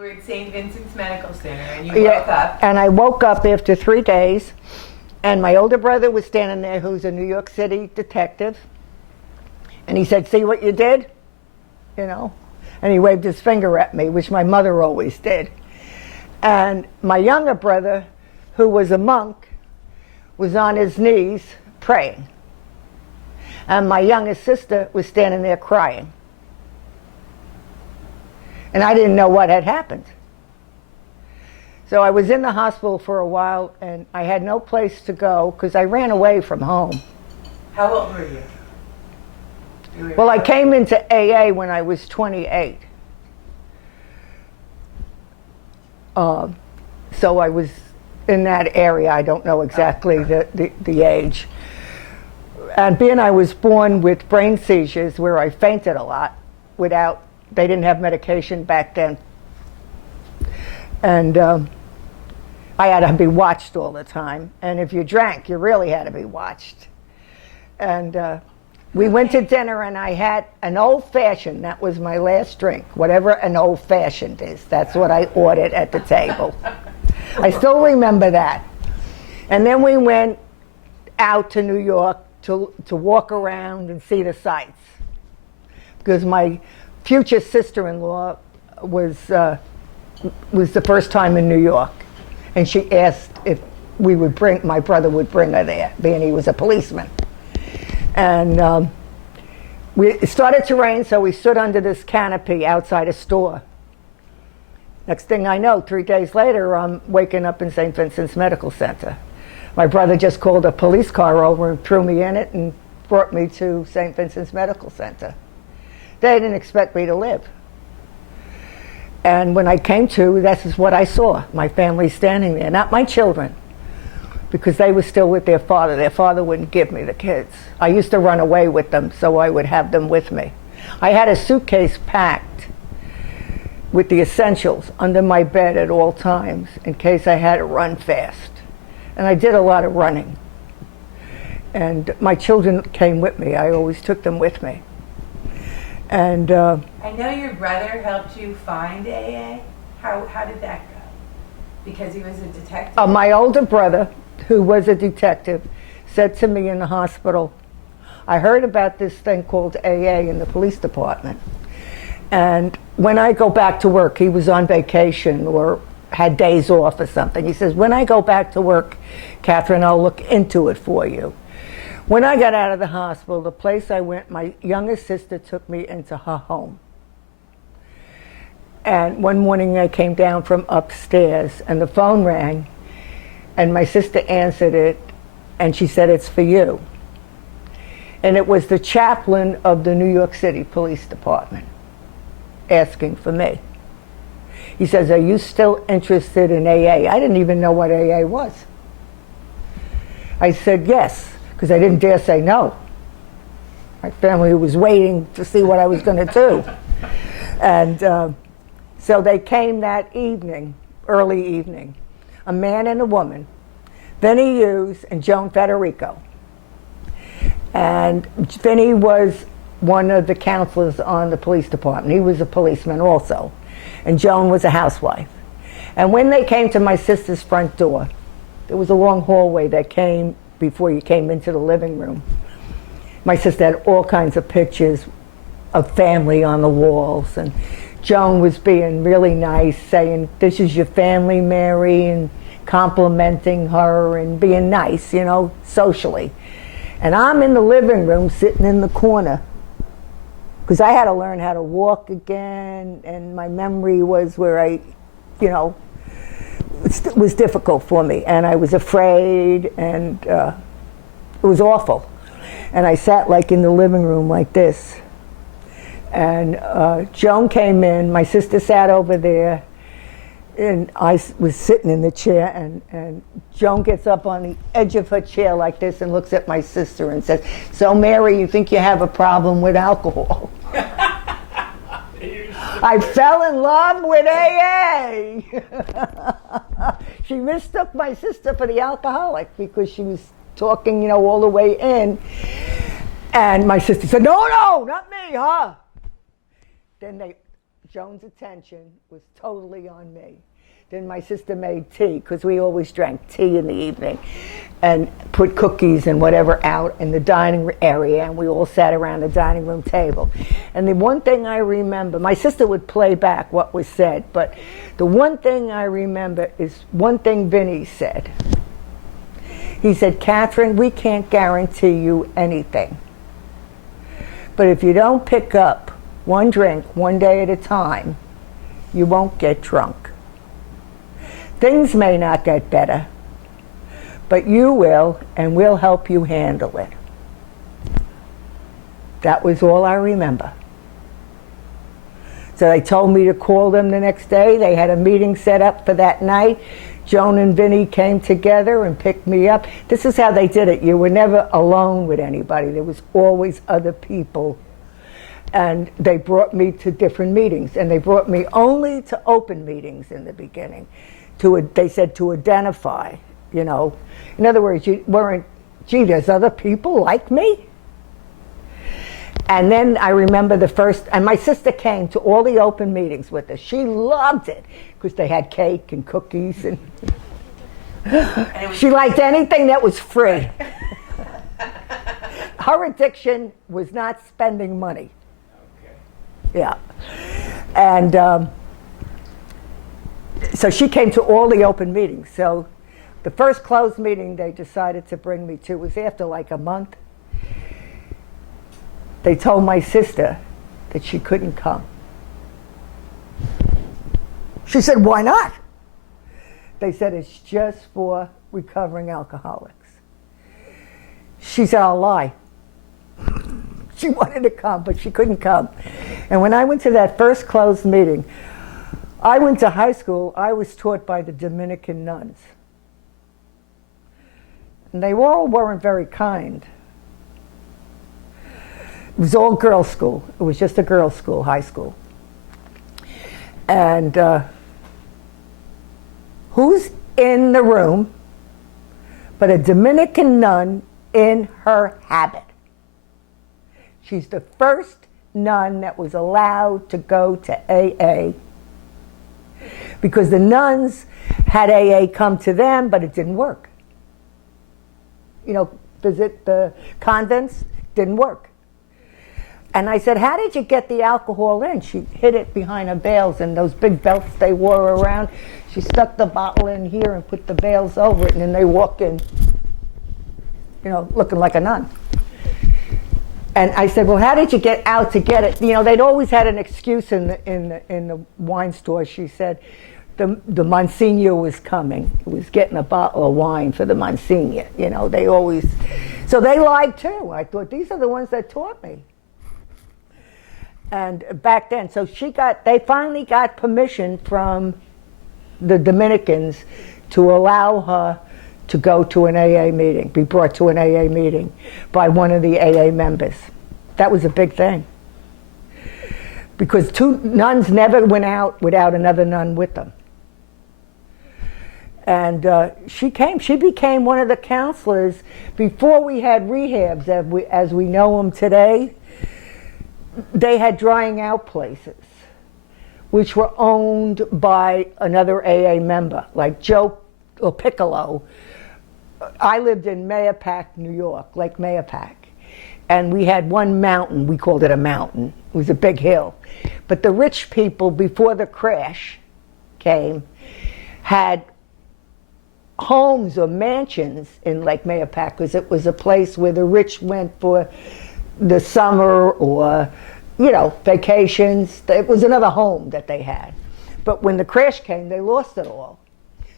were at St. Vincent's Medical Center, and you woke up. And I woke up after 3 days, and my older brother was standing there, who's a New York City detective, and he said, "See what you did?" You know? And he waved his finger at me, which my mother always did. And my younger brother, who was a monk, was on his knees praying. And my youngest sister was standing there crying. And I didn't know what had happened. So I was in the hospital for a while, and I had no place to go because I ran away from home. How old were you? Well, I came into AA when I was 28. So I was in that area. I don't know exactly the age. And being I was born with brain seizures where I fainted a lot they didn't have medication back then. And I had to be watched all the time. And if you drank, you really had to be watched. And we went to dinner, and I had an old-fashioned. That was my last drink, whatever an old-fashioned is. That's what I ordered at the table. I still remember that. And then we went out to New York to walk around and see the sights. Because my future sister-in-law was the first time in New York. And she asked if my brother would bring her there, being he was a policeman. And it started to rain, so we stood under this canopy outside a store. Next thing I know, 3 days later, I'm waking up in St. Vincent's Medical Center. My brother just called a police car over and threw me in it and brought me to St. Vincent's Medical Center. They didn't expect me to live. And when I came to, this is what I saw. My family standing there, not my children, because they were still with their father. Their father wouldn't give me the kids. I used to run away with them, so I would have them with me. I had a suitcase packed with the essentials under my bed at all times in case I had to run fast. And I did a lot of running. And my children came with me. I always took them with me. And I know your brother helped you find AA. How did that go? Because he was a detective? My older brother, who was a detective, said to me in the hospital, I heard about this thing called AA in the police department. And when I go back to work, he was on vacation or had days off or something. He says, when I go back to work, Catherine, I'll look into it for you. When I got out of the hospital, the place I went, my youngest sister took me into her home. And one morning I came down from upstairs and the phone rang and my sister answered it and she said, it's for you. And it was the chaplain of the New York City Police Department asking for me. He says, are you still interested in AA? I didn't even know what AA was. I said yes, because I didn't dare say no. My family was waiting to see what I was going to do. And so they came that evening, early evening, a man and a woman, Vinnie Hughes and Joan Federico. And Vinnie was one of the counselors on the police department. He was a policeman also. And Joan was a housewife. And when they came to my sister's front door, there was a long hallway that came before you came into the living room. My sister had all kinds of pictures of family on the walls, and Joan was being really nice, saying, this is your family, Mary, and complimenting her and being nice, you know, socially. And I'm in the living room sitting in the corner because I had to learn how to walk again, and my memory was where it was difficult for me, and I was afraid, and it was awful. And I sat like in the living room like this. And Joan came in, my sister sat over there, and I was sitting in the chair, and Joan gets up on the edge of her chair like this and looks at my sister and says, so Mary, you think you have a problem with alcohol? I fell in love with AA. She mistook my sister for the alcoholic because she was talking, you know, all the way in. And my sister said, no, not me, huh? Then Joan's attention was totally on me. Then my sister made tea, because we always drank tea in the evening, and put cookies and whatever out in the dining area, and we all sat around the dining room table. And the one thing I remember, my sister would play back what was said, but the one thing I remember is one thing Vinny said. He said, "Catherine, we can't guarantee you anything. But if you don't pick up one drink one day at a time, you won't get drunk. Things may not get better, but you will, and we'll help you handle it." That was all I remember. So they told me to call them the next day. They had a meeting set up for that night. Joan and Vinny came together and picked me up. This is how they did it. You were never alone with anybody. There was always other people. And they brought me to different meetings, and they brought me only to open meetings in the beginning. They said to identify, you know. In other words, you weren't, gee, there's other people like me? And then I remember and my sister came to all the open meetings with us. She loved it, because they had cake and cookies, and she liked anything that was free. Her addiction was not spending money. Yeah. And so she came to all the open meetings. So the first closed meeting they decided to bring me to was after like a month. They told my sister that she couldn't come. She said, "Why not?" They said, "It's just for recovering alcoholics." She said, "I'll lie." She wanted to come, but she couldn't come. And when I went to that first closed meeting, I went to high school. I was taught by the Dominican nuns. And they all weren't very kind. It was all girls' school. It was just a girls' school, high school. And who's in the room but a Dominican nun in her habit? She's the first nun that was allowed to go to AA, because the nuns had AA come to them, but it didn't work. You know, visit the convents, didn't work. And I said, "How did you get the alcohol in?" She hid it behind her veils, and those big belts they wore around. She stuck the bottle in here and put the veils over it, and then they walk in, you know, looking like a nun. And I said, "Well, how did you get out to get it?" You know, they'd always had an excuse in the wine store. She said, the Monsignor was coming. He was getting a bottle of wine for the Monsignor. You know, they always, so they lied too. I thought, these are the ones that taught me. And back then, so they finally got permission from the Dominicans to allow her to go to an AA meeting, be brought to an AA meeting by one of the AA members. That was a big thing. Because two nuns never went out without another nun with them. And she became one of the counselors before we had rehabs as we know them today. They had drying out places, which were owned by another AA member, like Joe Piccolo. I lived in Mayapack, New York, Lake Mayapack. And we had one mountain, we called it a mountain. It was a big hill. But the rich people, before the crash came, had homes or mansions in Lake Mayapack, because it was a place where the rich went for the summer or, you know, vacations. It was another home that they had. But when the crash came, they lost it all.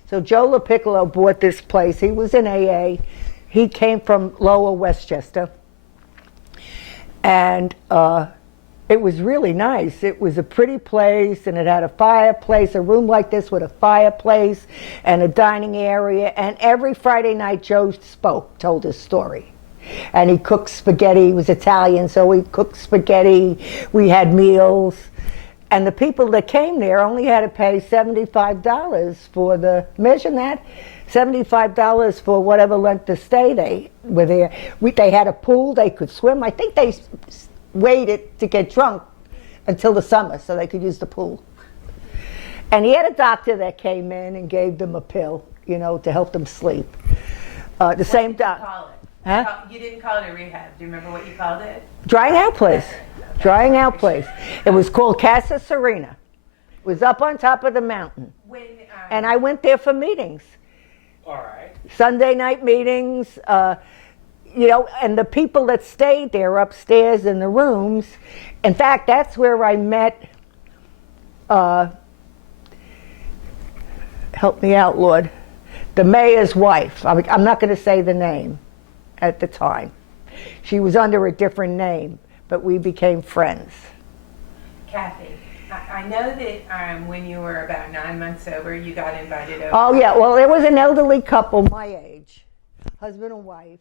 So Joe LaPiccolo bought this place. He was in AA. He came from Lower Westchester. And it was really nice. It was a pretty place, and it had a fireplace, a room like this with a fireplace and a dining area. And every Friday night, Joe told his story. And he cooked spaghetti. He was Italian, so he cooked spaghetti. We had meals. And the people that came there only had to pay $75 for imagine that, $75 for whatever length of stay they were there. They had a pool, they could swim. I think they waited to get drunk until the summer so they could use the pool. And he had a doctor that came in and gave them a pill, you know, to help them sleep. The same doctor. Call it? Huh? You didn't call it a rehab. Do you remember what you called it? Drying out place. Drying out place. It was called Casa Serena. It was up on top of the mountain. And I went there for meetings. All right. Sunday night meetings, you know, and the people that stayed there upstairs in the rooms. In fact, that's where I met, help me out, Lord, the mayor's wife. I'm not going to say the name at the time. She was under a different name, but we became friends. Kathy, I know that when you were about 9 months sober, you got invited over. Oh, yeah. Well, there was an elderly couple my age, husband and wife,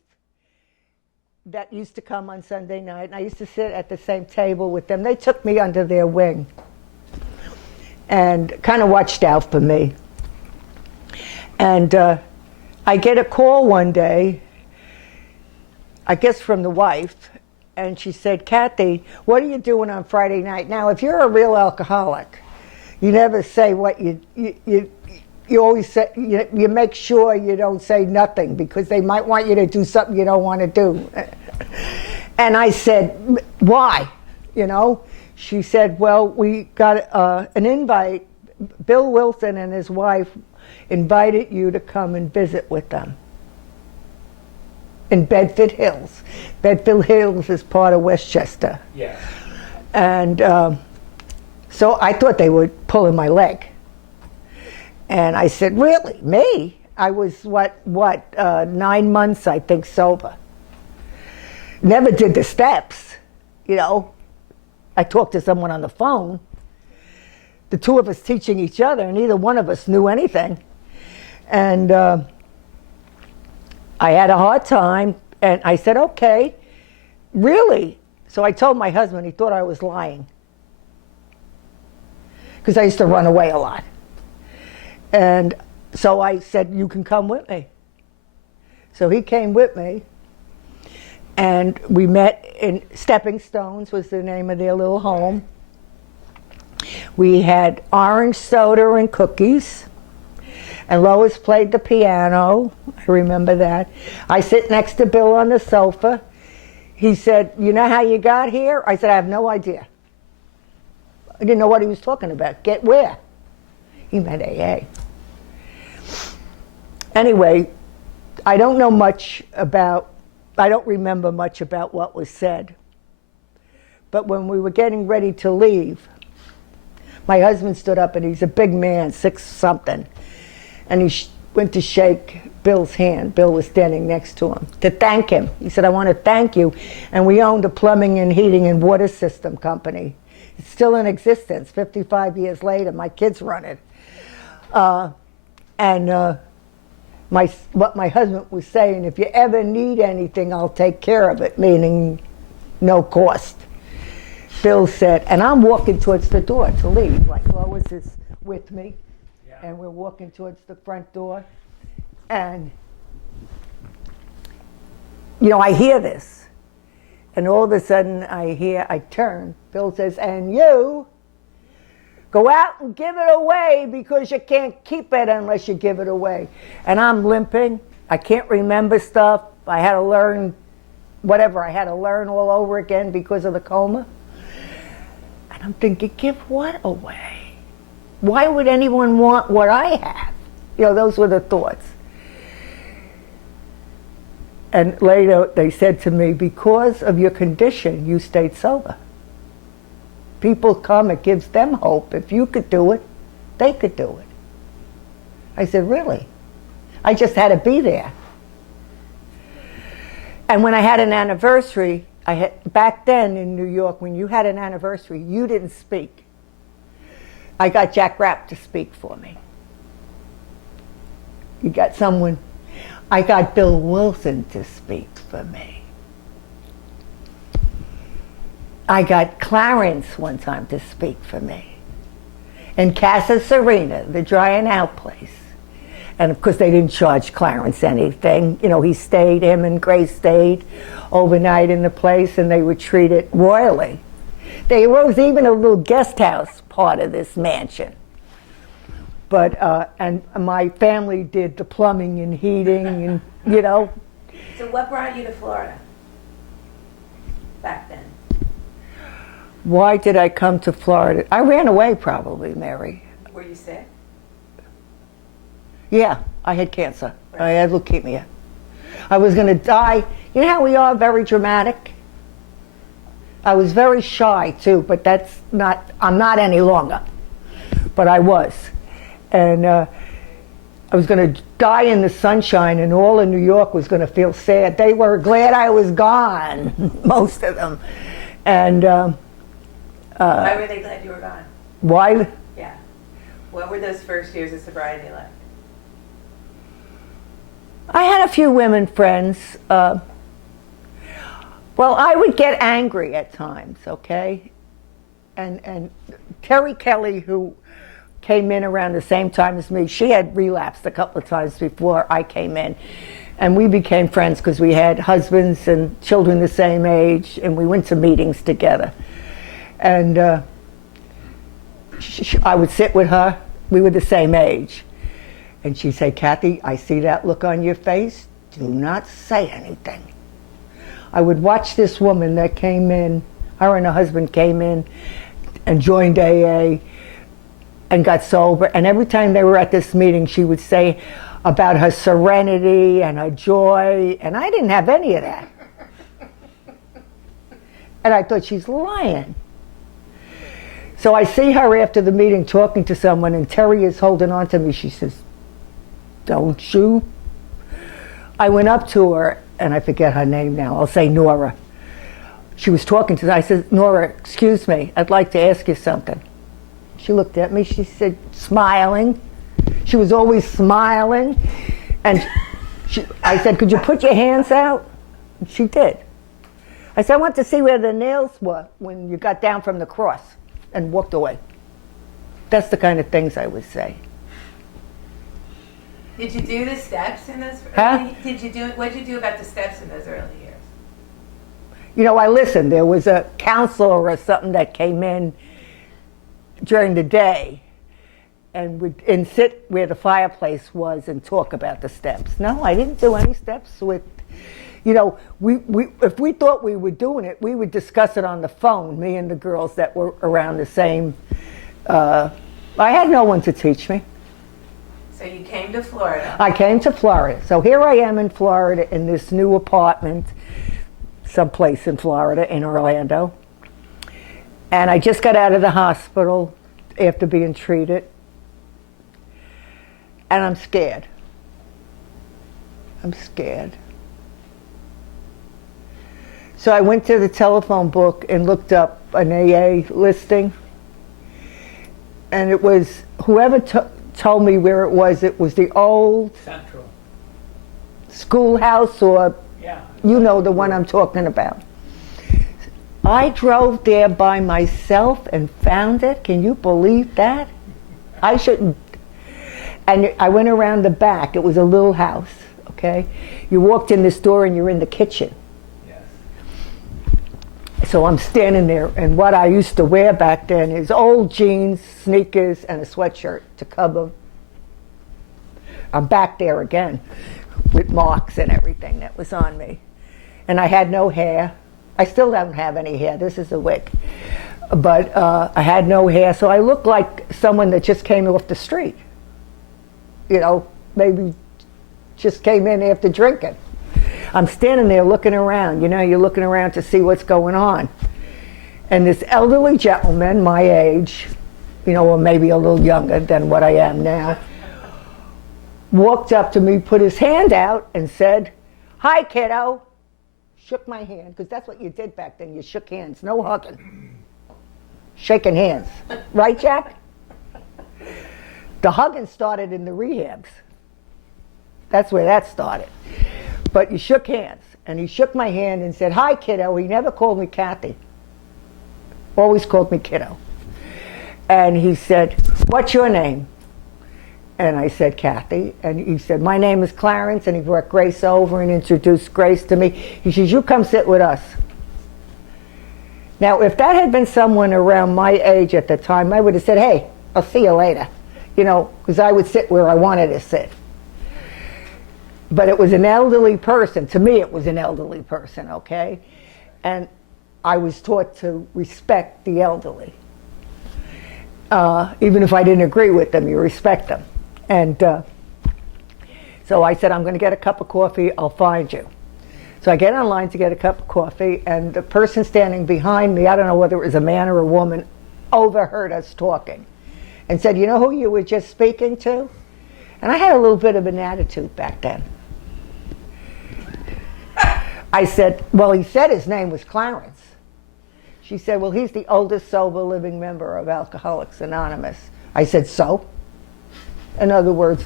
that used to come on Sunday night, and I used to sit at the same table with them. They took me under their wing and kind of watched out for me. And I get a call one day, I guess from the wife, and she said, Kathy, what are you doing on Friday night? Now, if you're a real alcoholic, you never say what you always say, you make sure you don't say nothing because they might want you to do something you don't want to do. And I said, why? You know, she said, well, we got an invite. Bill Wilson and his wife invited you to come and visit with them in Bedford Hills. Bedford Hills is part of Westchester. Yeah. And so I thought they were pulling my leg. And I said, really? Me? I was, 9 months, I think, sober. Never did the steps, you know. I talked to someone on the phone. The two of us teaching each other, and neither one of us knew anything. And I had a hard time, and I said, okay, really? So I told my husband, he thought I was lying. Because I used to run away a lot. And so I said, you can come with me. So he came with me, and we met in Stepping Stones was the name of their little home. We had orange soda and cookies, and Lois played the piano. I remember that. I sit next to Bill on the sofa. He said, you know how you got here? I said, I have no idea. I didn't know what he was talking about. Get where? He meant AA. Anyway, I don't remember much about what was said. But when we were getting ready to leave, my husband stood up, and he's a big man, 6-something, and he went to shake Bill's hand. Bill was standing next to him, to thank him. He said, I want to thank you. And we owned a plumbing and heating and water system company. It's still in existence, 55 years later. My kids run it. What my husband was saying, if you ever need anything, I'll take care of it, meaning no cost. Bill said, and I'm walking towards the door to leave, like Lois is with me, and we're walking towards the front door, and, you know, I hear this, and all of a sudden I turn, Bill says, and you go out and give it away because you can't keep it unless you give it away. And I'm limping. I can't remember stuff. I had to learn whatever I had to learn all over again because of the coma. And I'm thinking, give what away? Why would anyone want what I have? You know, those were the thoughts. And later they said to me, because of your condition, you stayed sober. People come, it gives them hope. If you could do it, they could do it. I said, really? I just had to be there. And when I had an anniversary, back then in New York, when you had an anniversary, you didn't speak. I got Jack Rapp to speak for me. You got someone, I got Bill Wilson to speak for me. I got Clarence one time to speak for me. And Casa Serena, the drying out place. And of course they didn't charge Clarence anything. You know, him and Grace stayed overnight in the place, and they were treated royally. There was even a little guest house part of this mansion. But, and my family did the plumbing and heating and, you know. So what brought you to Florida back then? Why did I come to Florida? I ran away probably, Mary. Were you sick? Yeah, I had cancer. I had leukemia. I was going to die. You know how we are, very dramatic? I was very shy too, but that's not, I'm not any longer. But I was. And I was going to die in the sunshine, and all of New York was going to feel sad. They were glad I was gone, most of them. And why were they glad you were gone? why? Yeah. What were those first years of sobriety like? I had a few women friends. Well, I would get angry at times, okay? And Terry Kelly, who came in around the same time as me, she had relapsed a couple of times before I came in. And we became friends because we had husbands and children the same age, and we went to meetings together. And I would sit with her. We were the same age. And she'd say, Cathy, I see that look on your face. Do not say anything. I would watch this woman that came in, her and her husband came in and joined AA and got sober. And every time they were at this meeting, she would say about her serenity and her joy. And I didn't have any of that. And I thought, she's lying. So I see her after the meeting talking to someone, and Terry is holding on to me. She says, don't you? I went up to her, and I forget her name now. I'll say Nora. She was talking to her. I said, Nora, excuse me, I'd like to ask you something. She looked at me. She said, smiling. She was always smiling. And I said, could you put your hands out? And she did. I said, I want to see where the nails were when you got down from the cross, and walked away. That's the kind of things I would say. Did you do the steps in those Huh? What did you do about the steps in those early years? You know, I listened. There was a counselor or something that came in during the day and would sit where the fireplace was and talk about the steps. No, I didn't do any steps with, you know, if we thought we were doing it, we would discuss it on the phone, me and the girls that were around the same. I had no one to teach me. So you came to Florida. I came to Florida. So here I am in Florida in this new apartment, someplace in Florida, in Orlando. And I just got out of the hospital after being treated. And I'm scared. I'm scared. So I went to the telephone book and looked up an AA listing. And it was, whoever told me where it was the old Central. schoolhouse, or Yeah. you know the one I'm talking about. I drove there by myself and found it. Can you believe that? I shouldn't. And I went around the back. It was a little house, okay? You walked in this door and you're in the kitchen. Yes. So I'm standing there, and what I used to wear back then is old jeans, sneakers, and a sweatshirt to cover. I'm back there again with marks and everything that was on me. And I had no hair. I still don't have any hair. This is a wig. But I had no hair, so I looked like someone that just came off the street. You know, maybe just came in after drinking. I'm standing there looking around. You know, you're looking around to see what's going on. And this elderly gentleman, my age, you know, or maybe a little younger than what I am now, walked up to me, put his hand out, and said, "Hi, kiddo." Shook my hand, because that's what you did back then. You shook hands, no hugging. Shaking hands. Right, Jack? The hugging started in the rehabs. That's where that started. But you shook hands. And he shook my hand and said, "Hi, kiddo." He never called me Cathy. Always called me kiddo. And he said, "What's your name?" And I said, "Cathy." And he said, "My name is Clarence." And he brought Grace over and introduced Grace to me. He says, "You come sit with us." Now, if that had been someone around my age at the time, I would have said, hey, I'll see you later, because I would sit where I wanted to sit. But it was an elderly person. To me, it was an elderly person, okay? And I was taught to respect the elderly. Even if I didn't agree with them, you respect them. And so I said, I'm going to get a cup of coffee, I'll find you. So I get in line to get a cup of coffee, and the person standing behind me, I don't know whether it was a man or a woman, overheard us talking and said, you know who you were just speaking to? And I had a little bit of an attitude back then. I said, well, he said his name was Clarence. She said, well, he's the oldest sober living member of Alcoholics Anonymous. I said, so? In other words,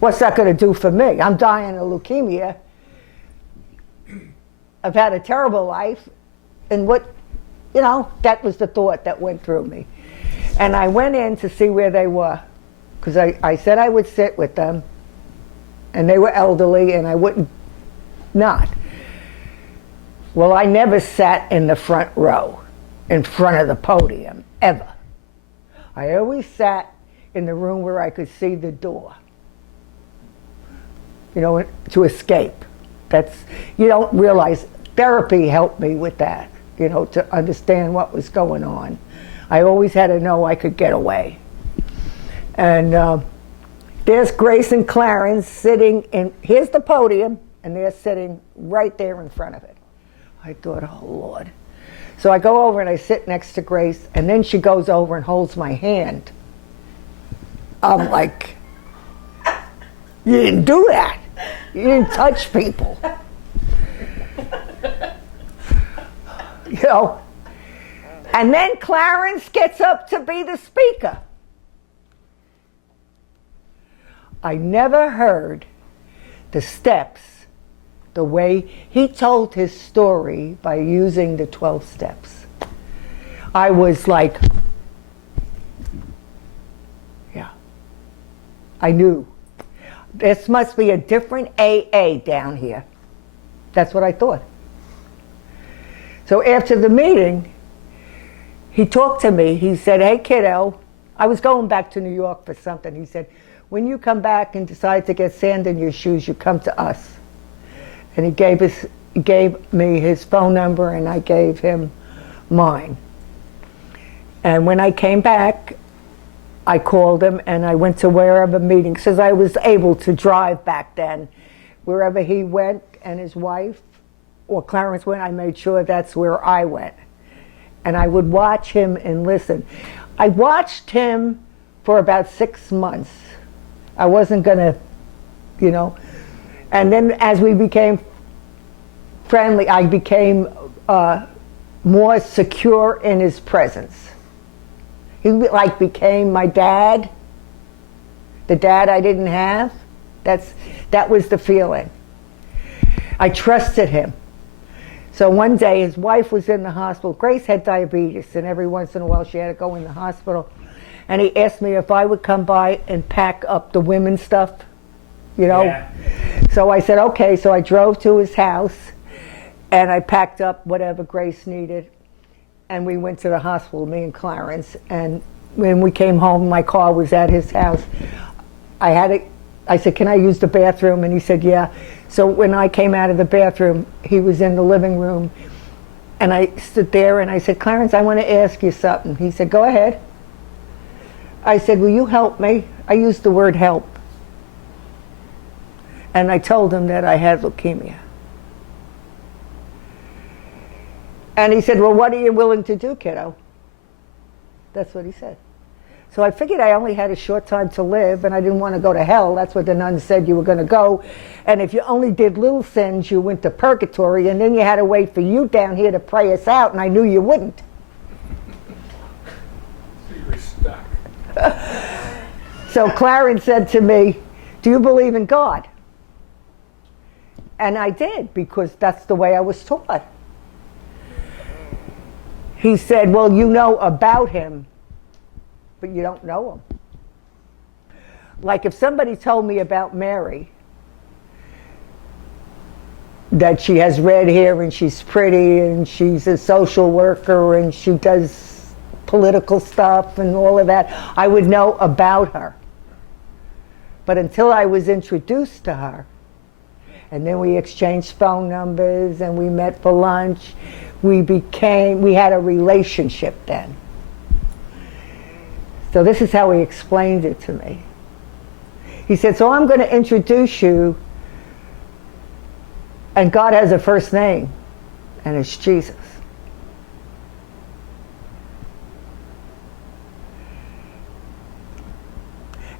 what's that going to do for me? I'm dying of leukemia. I've had a terrible life. And that was the thought that went through me. And I went in to see where they were, because I said I would sit with them, and they were elderly, and I wouldn't not. Well, I never sat in the front row, in front of the podium, ever. I always sat in the room where I could see the door, to escape. You don't realize, therapy helped me with that, to understand what was going on. I always had to know I could get away. And there's Grace and Clarence sitting here's the podium, and they're sitting right there in front of it. I thought, oh, Lord. So I go over and I sit next to Grace, and then she goes over and holds my hand. I'm like, you didn't do that. You didn't touch people. And then Clarence gets up to be the speaker. I never heard the steps the way he told his story by using the 12 steps. I was like, yeah, I knew. This must be a different AA down here. That's what I thought. So after the meeting, he talked to me. He said, hey, kiddo, I was going back to New York for something. He said, when you come back and decide to get sand in your shoes, you come to us. And he gave me his phone number, and I gave him mine. And when I came back, I called him, and I went to wherever meetings, because I was able to drive back then. Wherever he went and his wife, or Clarence went, I made sure that's where I went. And I would watch him and listen. I watched him for about 6 months. I wasn't going to, And then as we became friendly, I became more secure in his presence. He became my dad, the dad I didn't have. That was the feeling. I trusted him. So one day his wife was in the hospital. Grace had diabetes, and every once in a while she had to go in the hospital. And he asked me if I would come by and pack up the women's stuff, Yeah. So I said, okay. So I drove to his house, and I packed up whatever Grace needed. And we went to the hospital, me and Clarence. And when we came home, my car was at his house. I said, can I use the bathroom? And he said, yeah. So when I came out of the bathroom, he was in the living room. And I stood there and I said, Clarence, I want to ask you something. He said, go ahead. I said, will you help me? I used the word help. And I told him that I had leukemia. And he said, well, what are you willing to do, kiddo? That's what he said. So I figured I only had a short time to live, and I didn't want to go to hell. That's what the nuns said you were going to go. And if you only did little sins, you went to purgatory, and then you had to wait for you down here to pray us out, and I knew you wouldn't. So you were stuck. So Clarence said to me, do you believe in God? And I did, because that's the way I was taught. He said, well, you know about him, but you don't know him. Like if somebody told me about Mary, that she has red hair and she's pretty and she's a social worker and she does political stuff and all of that. I would know about her. But until I was introduced to her, and then we exchanged phone numbers and we met for lunch, we had a relationship then. So this is how he explained it to me. He said, so I'm going to introduce you, and God has a first name, and it's Jesus.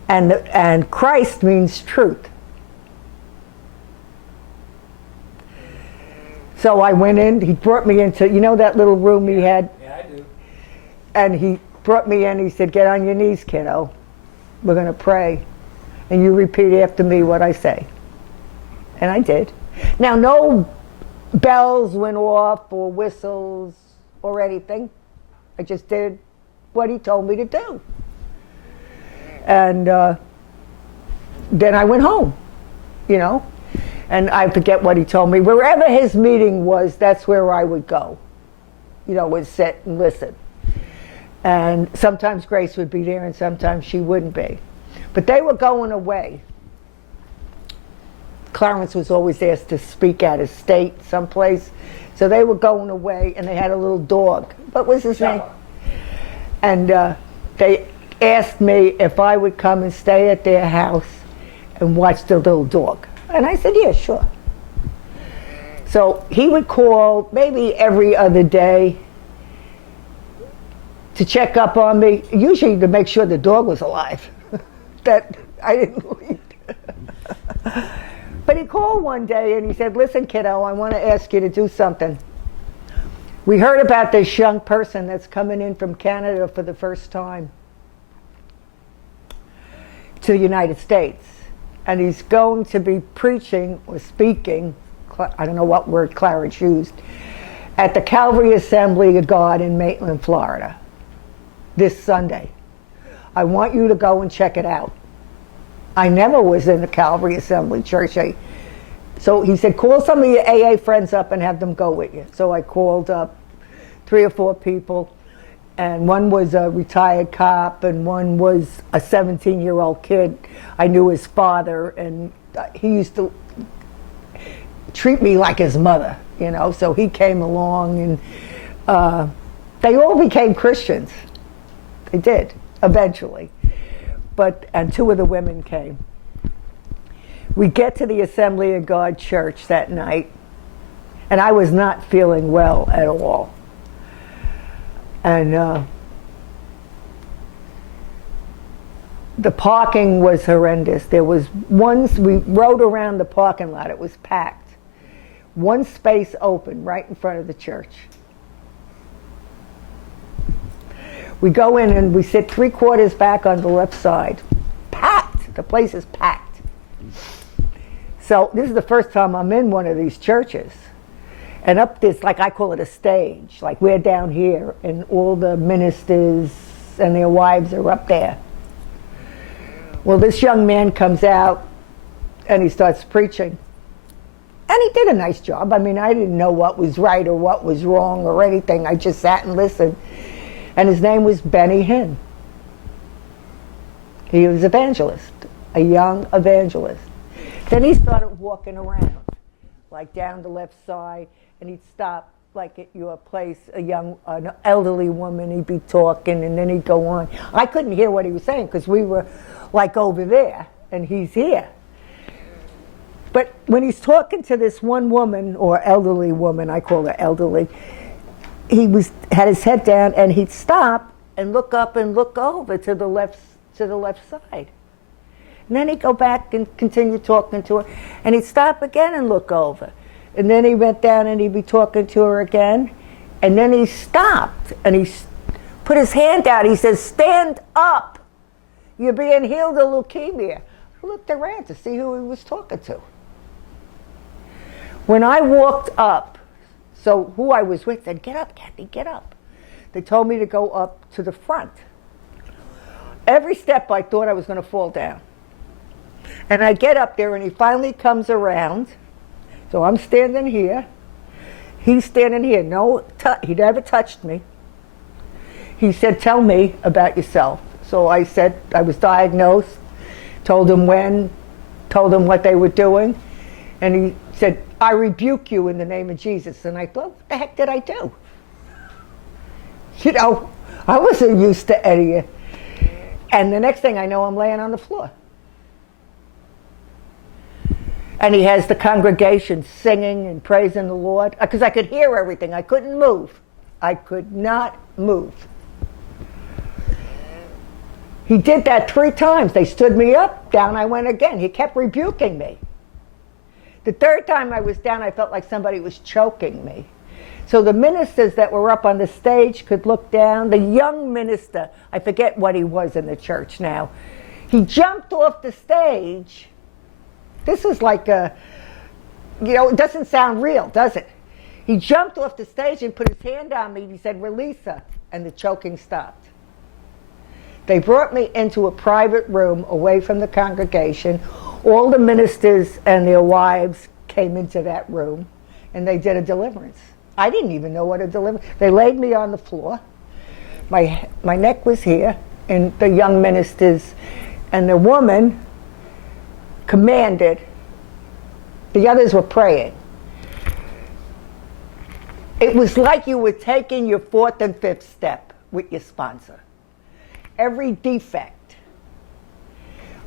And Christ means truth. So I went in, he brought me into, you know that little room he had? Yeah, I do. And he brought me in, he said, get on your knees, kiddo. We're going to pray. And you repeat after me what I say. And I did. Now, no bells went off or whistles or anything. I just did what he told me to do. And then I went home, you know. And I forget what he told me. Wherever his meeting was, that's where I would go. You know, would sit and listen. And sometimes Grace would be there and sometimes she wouldn't be. But they were going away. Clarence was always asked to speak at a state someplace. So they were going away and they had a little dog. What was his name? And they asked me if I would come and stay at their house and watch the little dog. And I said, yeah, sure. So he would call maybe every other day to check up on me, usually to make sure the dog was alive, that I didn't leave. But he called one day and he said, listen, kiddo, I want to ask you to do something. We heard about this young person that's coming in from Canada for the first time to the United States. And he's going to be preaching or speaking, I don't know what word Clarence used, at the Calvary Assembly of God in Maitland, Florida, this Sunday. I want you to go and check it out. I never was in the Calvary Assembly Church. So he said, call some of your AA friends up and have them go with you. So I called up 3 or 4 people, and one was a retired cop, and one was a 17-year-old kid. I knew his father, and he used to treat me like his mother, you know, so he came along, and they all became Christians. They did, eventually. And 2 of the women came. We get to the Assembly of God Church that night, and I was not feeling well at all. And the parking was horrendous. There was we rode around the parking lot, it was packed. One space open right in front of the church. We go in and we sit 3/4 back on the left side. Packed, the place is packed. So this is the first time I'm in one of these churches. And up this, like I call it a stage, like we're down here and all the ministers and their wives are up there. Well, this young man comes out and he starts preaching. And he did a nice job. I mean, I didn't know what was right or what was wrong or anything. I just sat and listened. And his name was Benny Hinn. He was evangelist, a young evangelist. Then he started walking around, like down the left side, and he'd stop like at your place, an elderly woman, he'd be talking, and then he'd go on. I couldn't hear what he was saying because we were like over there, and he's here. But when he's talking to this one woman, or elderly woman, I call her elderly, he had his head down, and he'd stop and look up and look over to the left side. And then he'd go back and continue talking to her, and he'd stop again and look over. And then he went down and he'd be talking to her again, and then he stopped and he put his hand out. He says, stand up. You're being healed of leukemia. I looked around to see who he was talking to. When I walked up, so who I was with said, get up, Cathy, get up. They told me to go up to the front. Every step I thought I was going to fall down. And I get up there and he finally comes around. So I'm standing here. He's standing here. He never touched me. He said, tell me about yourself. So I said I was diagnosed, told him when, told him what they were doing. And he said, I rebuke you in the name of Jesus. And I thought, what the heck did I do? You know, I wasn't used to any of it. And the next thing I know, I'm laying on the floor. And he has the congregation singing and praising the Lord. Because I could hear everything. I couldn't move. I could not move. He did that 3 times. They stood me up, down I went again. He kept rebuking me. The 3rd time I was down, I felt like somebody was choking me. So the ministers that were up on the stage could look down. The young minister, I forget what he was in the church now, he jumped off the stage. This is like a, it doesn't sound real, does it? He jumped off the stage and put his hand on me and he said, release her, and the choking stopped. They brought me into a private room away from the congregation. All the ministers and their wives came into that room and they did a deliverance. I didn't even know what a deliverance. They laid me on the floor. My neck was here, and the young ministers and the woman commanded. The others were praying. It was like you were taking your 4th and 5th step with your sponsor. Every defect,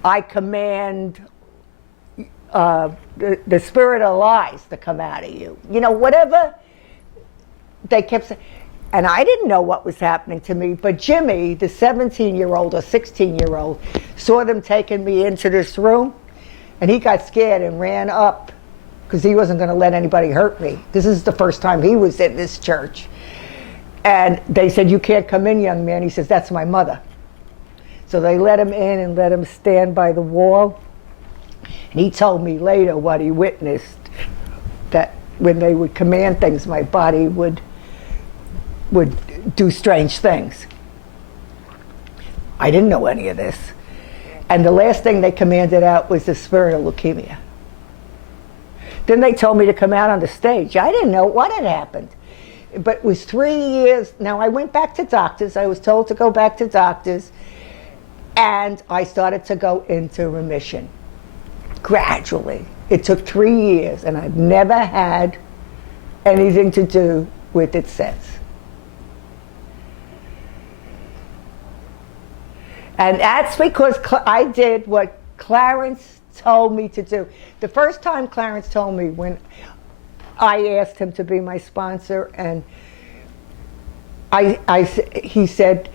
I command the spirit of lies to come out of you. Whatever they kept saying. And I didn't know what was happening to me, but Jimmy, the 17-year-old or 16-year-old, saw them taking me into this room, and he got scared and ran up because he wasn't going to let anybody hurt me. This is the first time he was in this church. And they said, you can't come in, young man. He says, that's my mother. So they let him in and let him stand by the wall. And he told me later what he witnessed, that when they would command things, my body would do strange things. I didn't know any of this. And the last thing they commanded out was the spirit of leukemia. Then they told me to come out on the stage. I didn't know what had happened. But it was 3 years. Now, I went back to doctors. I was told to go back to doctors. And I started to go into remission gradually. It took 3 years, and I've never had anything to do with it since. And that's because I did what Clarence told me to do. The first time Clarence told me, when I asked him to be my sponsor, and he said,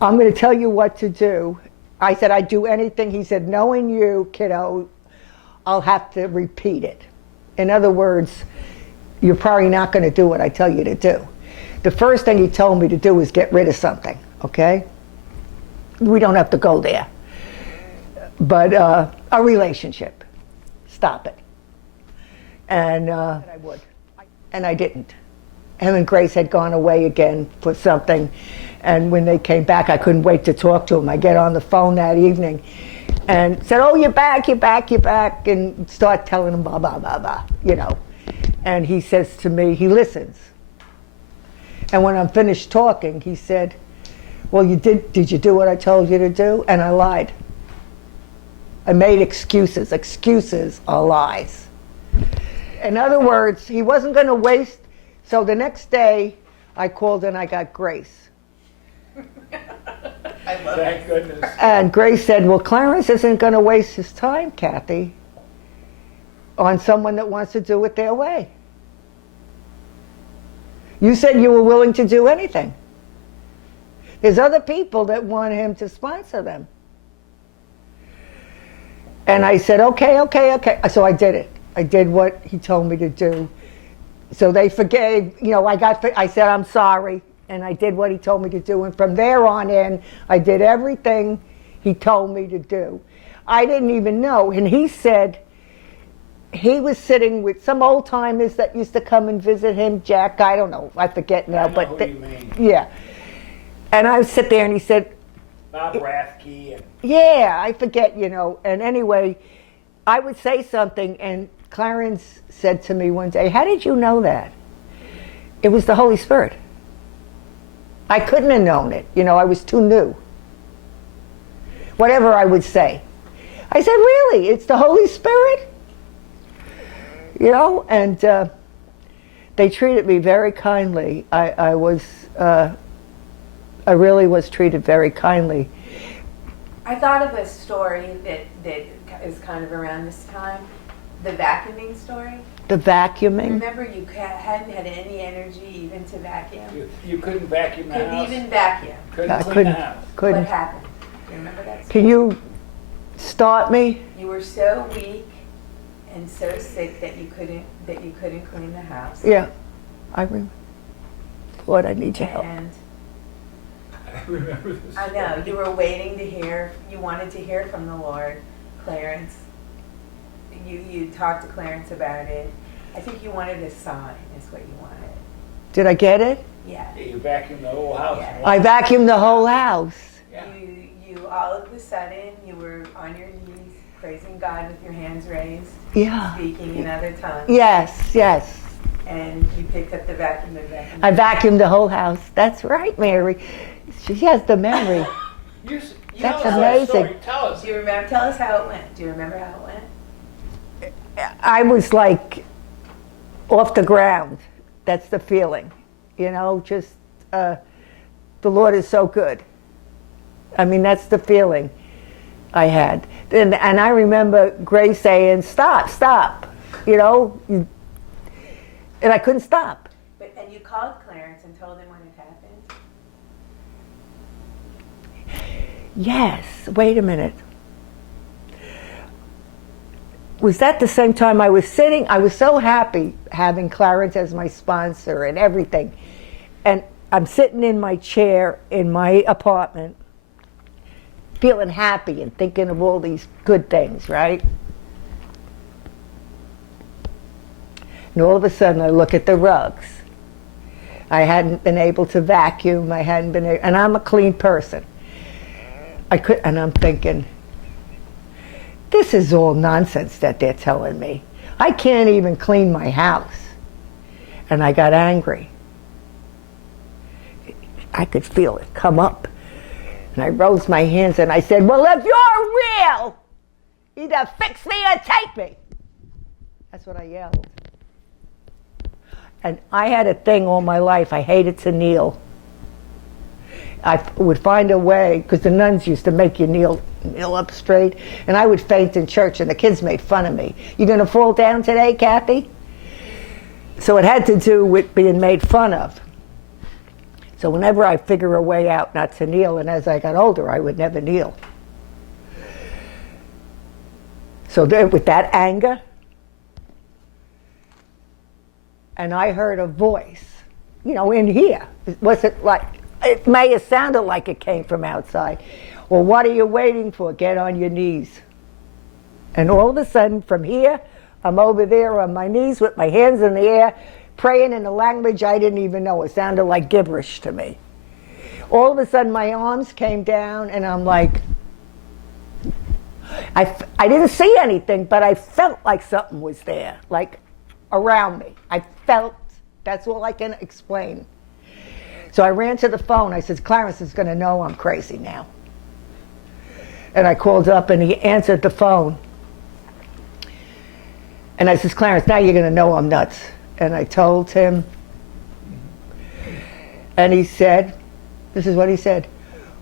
I'm going to tell you what to do. I said, I'd do anything. He said, knowing you, kiddo, I'll have to repeat it. In other words, you're probably not going to do what I tell you to do. The first thing he told me to do was get rid of something, okay? We don't have to go there. But a relationship. Stop it. And I would. And I didn't. Him and Grace had gone away again for something. And when they came back, I couldn't wait to talk to him. I get on the phone that evening and said, oh, you're back, and start telling him blah, blah, blah, blah, And he says to me, he listens. And when I'm finished talking, he said, well, did you do what I told you to do? And I lied. I made excuses. Excuses are lies. In other words, he wasn't going to waste. So the next day, I called and I got Grace. I love Thank goodness. And Grace said, well, Clarence isn't going to waste his time, Cathy, on someone that wants to do it their way. You said you were willing to do anything. There's other people that want him to sponsor them. And I said, okay. So I did it. I did what he told me to do. So they forgave, I said, I'm sorry. And I did what he told me to do. And from there on in, I did everything he told me to do. I didn't even know. And he said he was sitting with some old timers that used to come and visit him, Jack, I don't know, I forget now. I know who you mean. Yeah. And I would sit there and he said, Bob Rathke and yeah, I forget, And anyway, I would say something and Clarence said to me one day, "How did you know that?" It was the Holy Spirit. I couldn't have known it. You know, I was too new. Whatever I would say. I said, "Really? It's the Holy Spirit?" You know, and they treated me very kindly. I really was treated very kindly. I thought of a story that is kind of around this time, the vacuuming story. The vacuuming. Remember, you hadn't had any energy even to vacuum. You couldn't vacuum the Couldn't house. even vacuum. Couldn't clean the house. Couldn't. What happened? Do you remember that story? Can you start me? You were so weak and so sick that you couldn't clean the house. Yeah, I remember. Lord, I need your help. And I remember this. I know you were waiting to hear. You wanted to hear from the Lord, Clarence. You talked to Clarence about it. I think you wanted a sign. Is what you wanted. Did I get it? Yeah. Yeah, you vacuumed the whole house. Yeah. I vacuumed the whole house. Yeah. You all of a sudden you were on your knees praising God with your hands raised, Yeah. speaking in other tongues. Yes, yes. And you picked up the vacuum and vacuumed. I vacuumed the whole house. That's right, Mary. She has the memory. You That's tell us that amazing. story. Tell us. Do you remember? Tell us how it went. Do you remember how it went? I was like off the ground. That's the feeling. You know, just the Lord is so good. I mean, that's the feeling I had. And I remember Grace saying, "Stop, stop," you know, and I couldn't stop. And you called Clarence and told him when it happened? Yes, wait a minute. Was that the same time I was sitting? I was so happy having Clarence as my sponsor and everything. And I'm sitting in my chair in my apartment, feeling happy and thinking of all these good things, right? And all of a sudden I look at the rugs. I hadn't been able to vacuum, and I'm a clean person. And I'm thinking, this is all nonsense that they're telling me. I can't even clean my house. And I got angry. I could feel it come up. And I rose my hands and I said, "Well, if you're real, either fix me or take me." That's what I yelled. And I had a thing all my life. I hated to kneel. I would find a way, because the nuns used to make you kneel up straight, and I would faint in church, and the kids made fun of me. "You gonna fall down today, Cathy?" So it had to do with being made fun of. So whenever I figure a way out not to kneel, and as I got older, I would never kneel. So there, with that anger, and I heard a voice, you know, in here. It may have sounded like it came from outside. "Well, what are you waiting for? Get on your knees." And all of a sudden, from here, I'm over there on my knees with my hands in the air, praying in a language I didn't even know. It sounded like gibberish to me. All of a sudden, my arms came down, and I'm like, I didn't see anything, but I felt like something was there, like around me. I felt, that's all I can explain. So I ran to the phone. I said, "Clarence is going to know I'm crazy now." And I called up, and he answered the phone. And I said, "Clarence, now you're going to know I'm nuts." And I told him. And he said, this is what he said,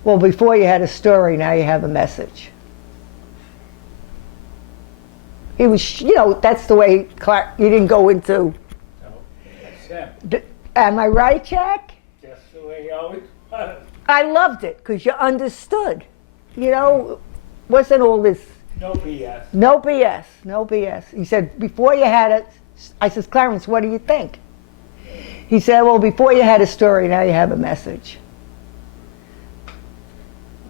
"Well, before you had a story, now you have a message." He was, you know, that's the way he didn't go into. No, that's him. Am I right, Jack? Just the way he always was. I loved it because you understood. You know, wasn't all this. No BS. No BS, no BS. He said, "Before you had it," I says, "Clarence, what do you think?" He said, "Well, before you had a story, now you have a message."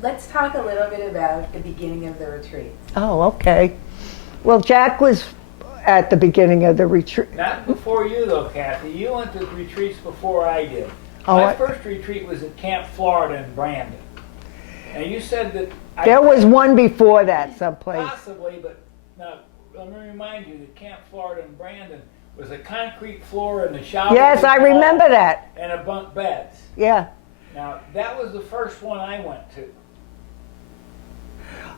Let's talk a little bit about the beginning of the retreat. Oh, okay. Well, Jack was at the beginning of the retreat. Not before you, though, Cathy. You went to retreats before I did. Oh, My first retreat was at Camp Florida in Brandon. And you said that... There was one before that someplace. Possibly, but no, let me remind you that Camp Florida in Brandon was a concrete floor in the shower. Yes, I remember that. And a bunk beds. Yeah. Now, that was the first one I went to.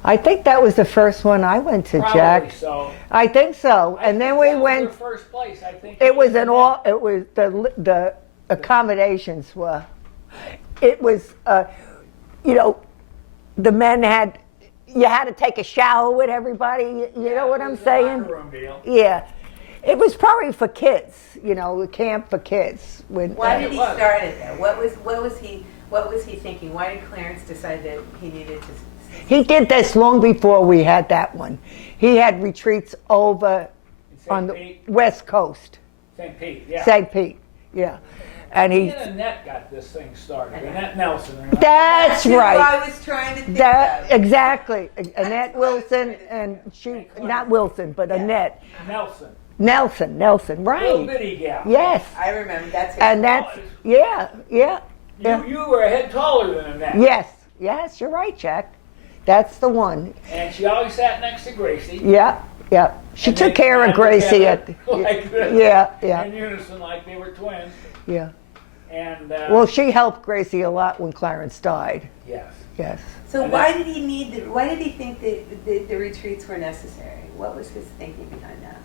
I think that was the first one I went to, Probably Jack. so. I think so. And then we That was went. the first place, I think. It was It was the accommodations were. It was, you know, the men had. You had to take a shower with everybody. You know what I'm saying? Locker room deal. Yeah. It was probably for kids. You know, the camp for kids. Why did he was. start it though? What was he thinking? Why did Clarence decide that he needed to? He did this long before we had that one. He had retreats over on the Pete? West Coast. St. Pete, yeah. St. Pete, yeah. And He he, and Annette got this thing started. Annette Nelson. Remember? that's who right. I was trying to think That, of. exactly. Annette what I was Wilson trying to and think. she, not Wilson, but Annette. Nelson. Nelson, Little right. bitty gal. Yes. I remember that's. And that's, yeah. You were a head taller than Annette. Yes, you're right, Jack. That's the one. And she always sat next to Gracie. Yeah. She And took they care of sat Gracie together at, like this, yeah. in unison, like they were twins. Yeah. And Well, she helped Gracie a lot when Clarence died. yes. So And why did he why did he think that the retreats were necessary? What was his thinking behind that?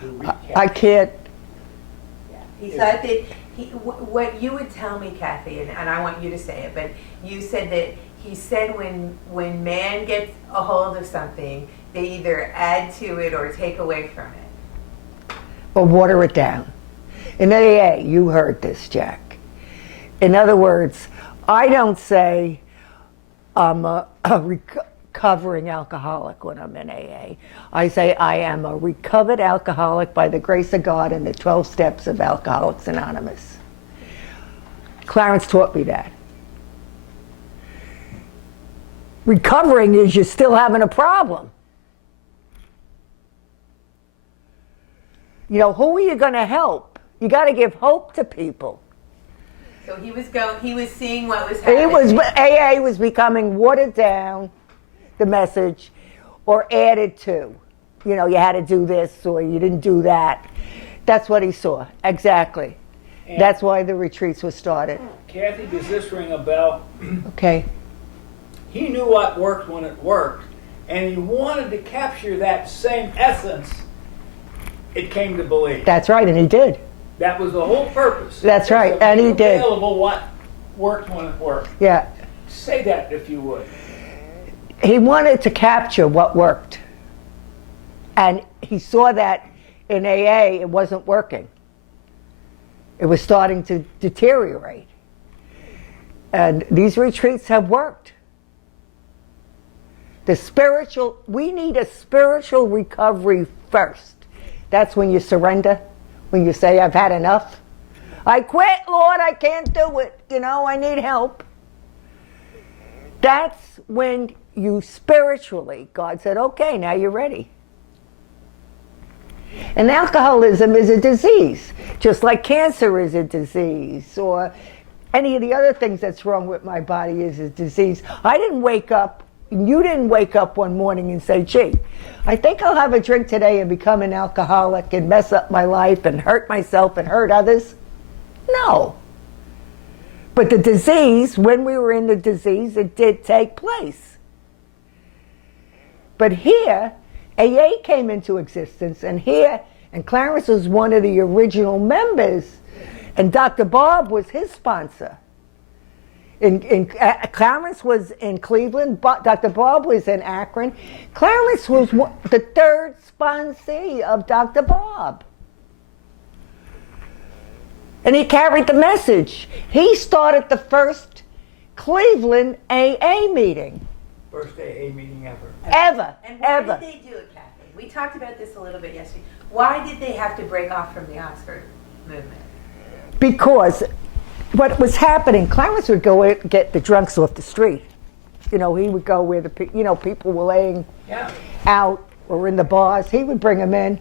To recap. I can't, Yeah. He thought that what you would tell me, Cathy, and I want you to say it, but you said that he said when man gets a hold of something, they either add to it or take away from it. or water it down. In AA, you heard this, Jack. In other words, I don't say I'm a recovering alcoholic when I'm in AA. I say I am a recovered alcoholic by the grace of God and the 12 steps of Alcoholics Anonymous. Clarence taught me that. Recovering is you're still having a problem. You know, who are you going to help? You got to give hope to people. So he was seeing what was happening. AA was becoming watered down, the message, or added to. You know, you had to do this or you didn't do that. That's what he saw, exactly. And that's why the retreats were started. Cathy, does this ring a bell? Okay. He knew what worked when it worked, and he wanted to capture that same essence it came to believe. That's right, and he did. That was the whole purpose. That's right, and he did. Available what worked when it worked. Yeah. Say that if you would. He wanted to capture what worked. And he saw that in AA it wasn't working. It was starting to deteriorate. And these retreats have worked. We need a spiritual recovery first. That's when you surrender, when you say, I've had enough. I quit, Lord, I can't do it. You know, I need help. That's when you spiritually, God said, okay, now you're ready. And alcoholism is a disease, just like cancer is a disease, or any of the other things that's wrong with my body is a disease. I didn't wake up, you didn't wake up one morning and say, gee, I think I'll have a drink today and become an alcoholic and mess up my life and hurt myself and hurt others. No. But the disease, when we were in the disease, it did take place. But here, AA came into existence, and Clarence was one of the original members, and Dr. Bob was his sponsor. Clarence was in Cleveland, Dr. Bob was in Akron. Clarence was the third sponsee of Dr. Bob. And he carried the message. He started the first Cleveland AA meeting. First AA meeting ever. Ever. And why did they do it, Cathy? We talked about this a little bit yesterday. Why did they have to break off from the Oxford movement? Because what was happening, Clarence would go get the drunks off the street. You know, he would go where people were laying out or in the bars. He would bring them in.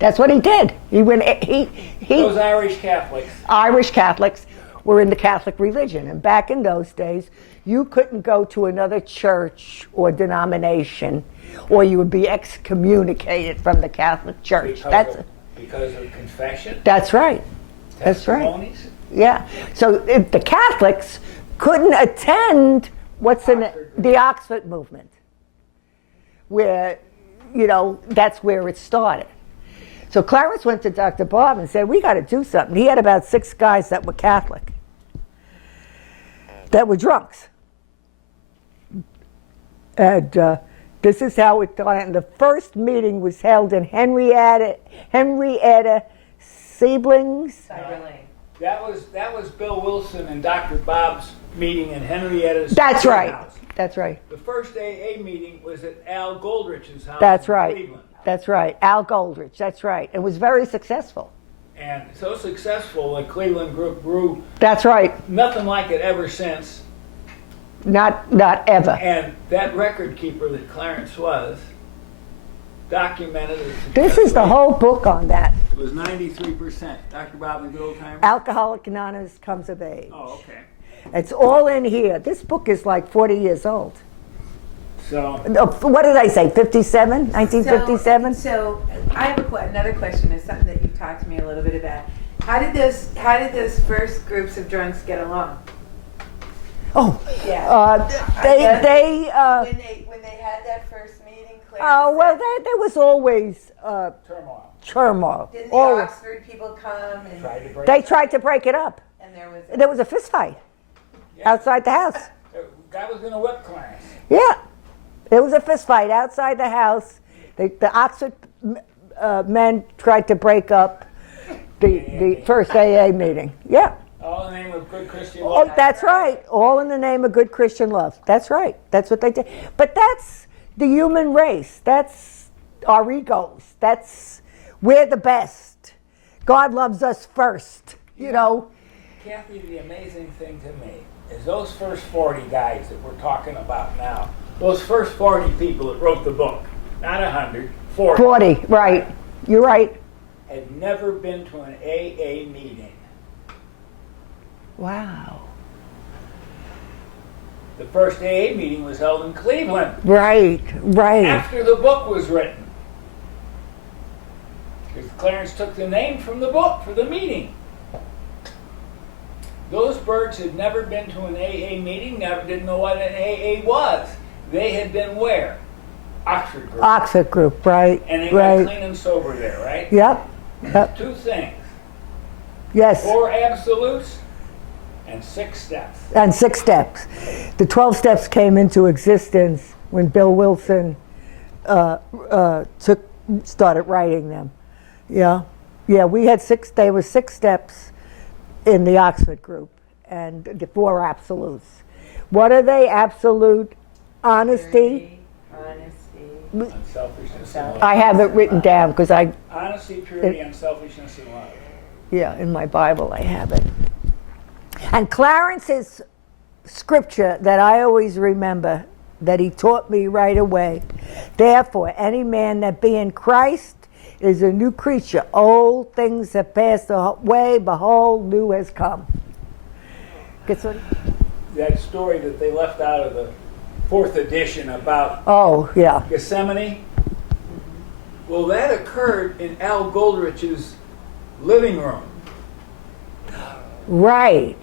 That's what he did. Those Irish Catholics. Irish Catholics were in the Catholic religion, and back in those days, you couldn't go to another church or denomination, or you would be excommunicated from the Catholic Church. Because of confession? That's right. That's right. Testimonies? Yeah. So if the Catholics couldn't attend the Oxford movement, where, that's where it started. So Clarence went to Dr. Bob and said, we got to do something. He had about 6 guys that were Catholic, that were drunks. And this is how it started. And the first meeting was held in Henrietta Seibling's. That was Bill Wilson and Dr. Bob's meeting in Henrietta's That's right. house. That's right. The first AA meeting was at Al Goldrich's house That's in right. Cleveland. That's right. Al Goldrich. That's right. It was very successful. And so successful, the Cleveland group grew. That's right. Nothing like it ever since. Not ever. And that record keeper that Clarence was documented it. This is the whole book on that. It was 93%. Dr. Bob and Good Old Timers? Alcoholic Anonymous Comes of Age. Oh, okay. It's all in here. This book is like 40 years old. So, What did I say, 57? 1957? So I have another question. Is something that you've talked to me a little bit about. How did those first groups of drunks get along? Oh, Yeah. they When they had that first meeting, Claire. oh, well, there was always turmoil. turmoil. Didn't the Always. Oxford people come and Tried to break They tried to break it up. there was There was a fist fight Yeah. outside the house. The guy was going to whip Clarence. Yeah, there was a fist fight outside the house. The Oxford men tried to break up the first AA meeting. Yeah. All in the name of good Christian Oh, love. that's right. All in the name of good Christian love. That's right. That's what they did. But that's the human race. That's our egos. We're the best. God loves us first, Kathy, the amazing thing to me is those first 40 guys that we're talking about now, those first 40 people that wrote the book, not 100, 40, 40, right. You're right. had never been to an AA meeting. Wow. The first AA meeting was held in Cleveland Right. after the book was written. Because Clarence took the name from the book for the meeting. Those birds had never been to an AA meeting, didn't know what an AA was. They had been where? Oxford Group. Oxford Group, right. And they got right. clean and sober there, right? Yep. 2 things. Yes. 4 absolutes and 6 steps. And 6 steps. The 12 steps came into existence when Bill Wilson started writing them. Yeah. Yeah, we had 6, there were 6 steps in the Oxford Group and the 4 absolutes. What are they? Absolute honesty. Unselfishness and love. I have it written down because Honesty, purity, unselfishness, and love. yeah, in my Bible I have it. And Clarence's scripture that I always remember, that he taught me right away. Therefore, any man that be in Christ is a new creature. Old things have passed away, behold, new has come. That story that they left out of the 4th edition about Oh, yeah. Gethsemane, well, that occurred in Al Goldrich's living room. Right.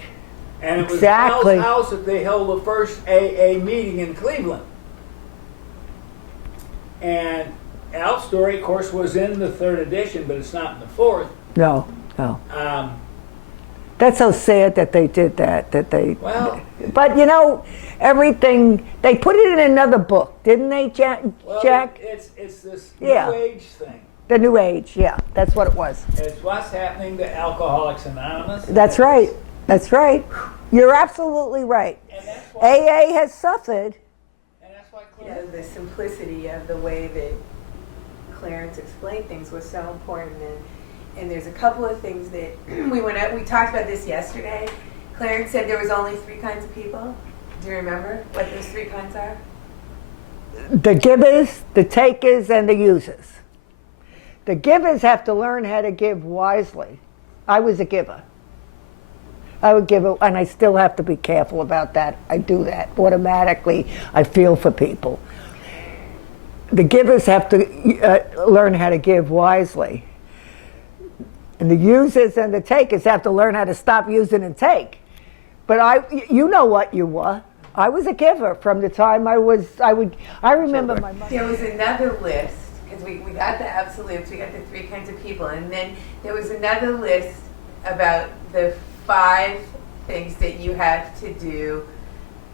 And it was Exactly. Al's house that they held the first AA meeting in Cleveland. And Al's story, of course, was in the 3rd edition, but it's not in the 4th. No. That's so sad that they did that. Well, But everything, they put it in another book, didn't they, Jack? it's this Yeah. New Age thing. The New Age, yeah, that's what it was. It's what's happening to Alcoholics Anonymous. That's right. That's right. You're absolutely right. And that's why, AA has suffered. and that's why the simplicity of the way that Clarence explained things was so important. And there's a couple of things that we talked about this yesterday. Clarence said there was only 3 kinds of people. Do you remember what those 3 kinds are? The givers, the takers, and the users. The givers have to learn how to give wisely. I was a giver. I would give it, and I still have to be careful about that. I do that automatically. I feel for people. The givers have to learn how to give wisely. And the users and the takers have to learn how to stop using and take. But you know what you were. I was a giver from the time I remember my mother. There was another list, because we got the absolutes, we got the 3 kinds of people, and then there was another list about the 5 things that you have to do,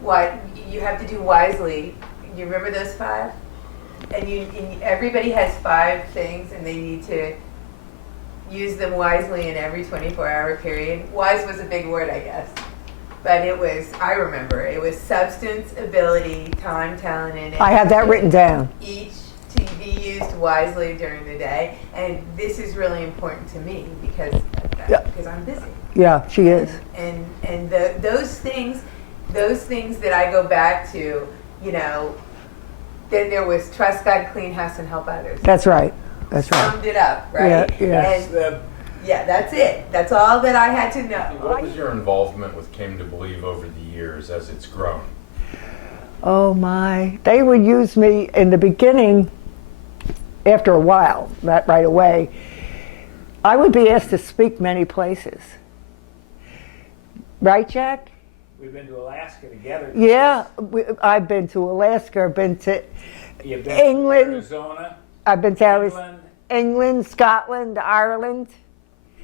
what you have to do wisely. You remember those 5? And everybody has 5 things, and they need to use them wisely in every 24-hour period. Wise was a big word, I guess. But it was, I remember, it was substance, ability, time, talent, and I have that written down. each to be used wisely during the day. And this is really important to me because I'm busy. Yeah, she is. And those things that I go back to, you know, then there was trust God, clean house, and help others. That's right. That's right. Summed it up, right? Yeah. And yeah, that's it. That's all that I had to know. What was your involvement with Came to Believe over the years as it's grown? Oh my. They would use me in the beginning, after a while, not right away. I would be asked to speak many places. Right, Jack? We've been to Alaska together. Yeah, I've been to Alaska, I've been to England. To Arizona. I've been to England. England, Scotland, Ireland.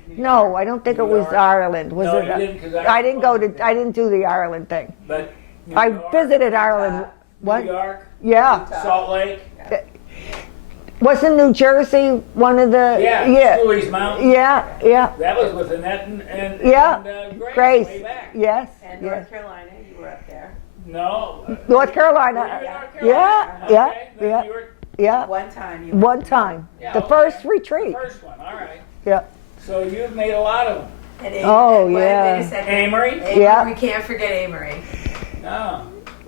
No, I don't think it was Ireland. Was No, it? you didn't, 'cause I didn't go to. I didn't do the Ireland thing. But New I York, visited Ireland. What? New York, Yeah. Salt Lake. Wasn't New Jersey one of the? Yeah. Stewie Mountain. Yeah. Yeah. That was with Annette and Grace. way back. Yes. And yes. North Carolina, you were up there. No. North Carolina. Were you in North Yeah. Carolina? Yeah. Okay. Then Yeah. you were Yeah. One time. One time. Yeah, The okay. first retreat. the first one. All right. Yeah. So you've made a lot of them. And Oh, wait yeah. a second. Amory? Yeah. We can't forget Amory. No.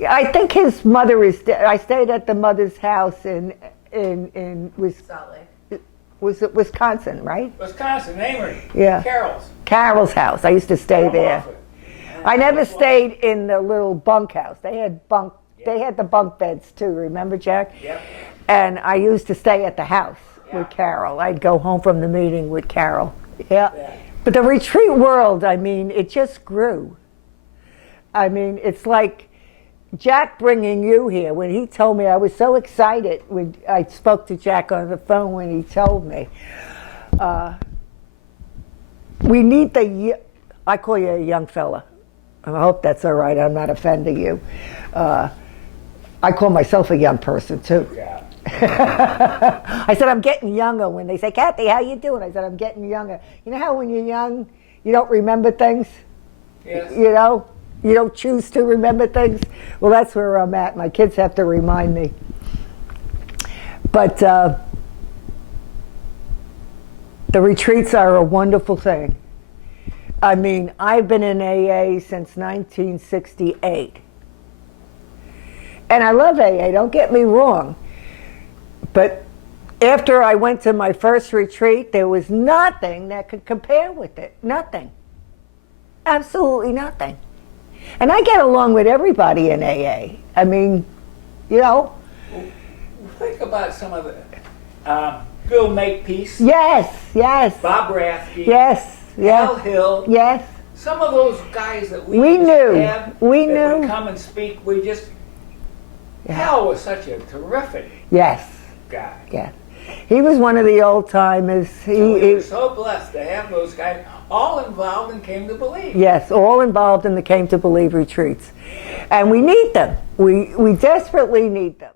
I think his mother is. I stayed at the mother's house in Salt Lake. was it Wisconsin, right? Wisconsin, Amory. Yeah. Carroll's. Carol's house. I used to stay From there. Moffett. I never stayed in the little bunkhouse. They had They had the bunk beds too. Remember, Jack? Yep. And I used to stay at the house Yeah. with Carol. I'd go home from the meeting with Carol. Yeah. Yeah. But the retreat world, I mean, it just grew. I mean, it's like Jack bringing you here. When he told me, I was so excited when I spoke to Jack on the phone when he told me. We need I call you a young fella. I hope that's all right. I'm not offending you. I call myself a young person too. Yeah. I said, I'm getting younger. When they say, Cathy, how you doing? I said, I'm getting younger. You know how when you're young, you don't remember things? Yes. You know? You don't choose to remember things? Well, that's where I'm at. My kids have to remind me. But the retreats are a wonderful thing. I mean, I've been in AA since 1968. And I love AA, don't get me wrong. But after I went to my first retreat, there was nothing that could compare with it. Nothing. Absolutely nothing. And I get along with everybody in AA. I mean, you know. Think about some of the Bill Makepeace. Yes, yes. Bob Rathke. Yes, yes. Al Hill. Yes. Some of those guys that we We used knew. to have We that would knew. come and speak, we just Yeah. Hal was such a terrific Yes. guy. Yeah. He was one of the old timers. We were so blessed to have those guys all involved and Came to Believe. Yes, all involved in the Came to Believe retreats. And we need them. We desperately need them.